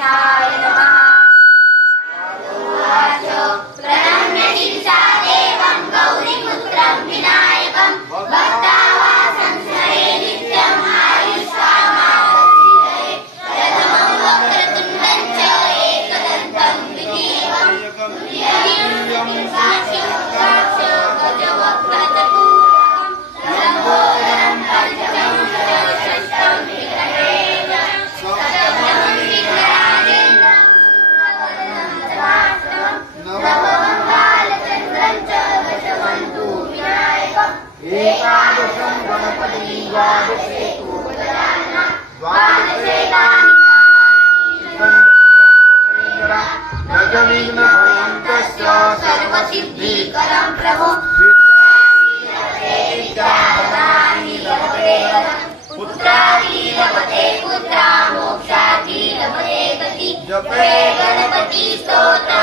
गणेशाय नमः। उवाच प्रणम्य शिरसा देवं गौरीपुत्रं विनायकं भक्तावासं स्मरे नित्यम् आयुष्कामावसिद्धये। प्रथमं वक्रतुण्डं च एकदन्तं द्वितीयं गजवक्त्रचतुर्भुजं लम्बोदरं पंचमं षष्ठं विघ्नेश्वरं सप्तमं विघ्नराजेन्द्रं पूर्णवर्णं दशाष्टमं नवमं बालचन्द्रं च दशमं तु विनायकम् एकादशं गणपतिः द्वादशे तु गजाननः द्वादशे तानि गजविघ्नभयं तस्य सर्वसिद्धिकरं प्रभो पुत्रादि लभते पुत्रा मोक्षादि लभते गति जपे गणपति स्तोत्र